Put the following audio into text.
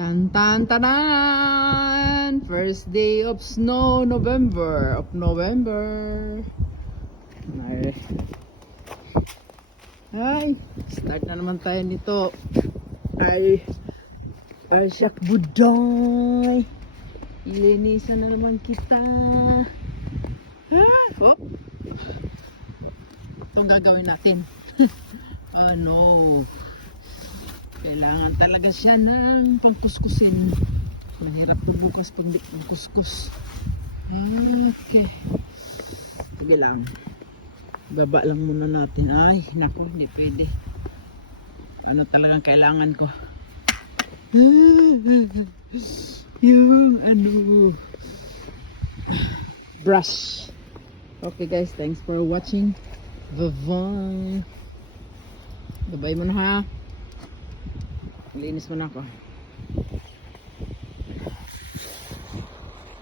Tan tan tanan! First day of snow, November. Ay, start na naman tayo nito. Ay, siyak buday. Ilinisan na naman kita. Oh. Itong gagawin natin. Oh no. Kailangan talaga siya ng pangkuskusin. Mahirap to bukas pag di pangkuskus. Okay. Sige lang. Baba lang muna natin. Ay, naku, hindi pwede. Ano talagang kailangan ko? Yung ano, brush. Okay guys, thanks for watching. Bye-bye. Bye-bye muna ha. Linis mo na ako.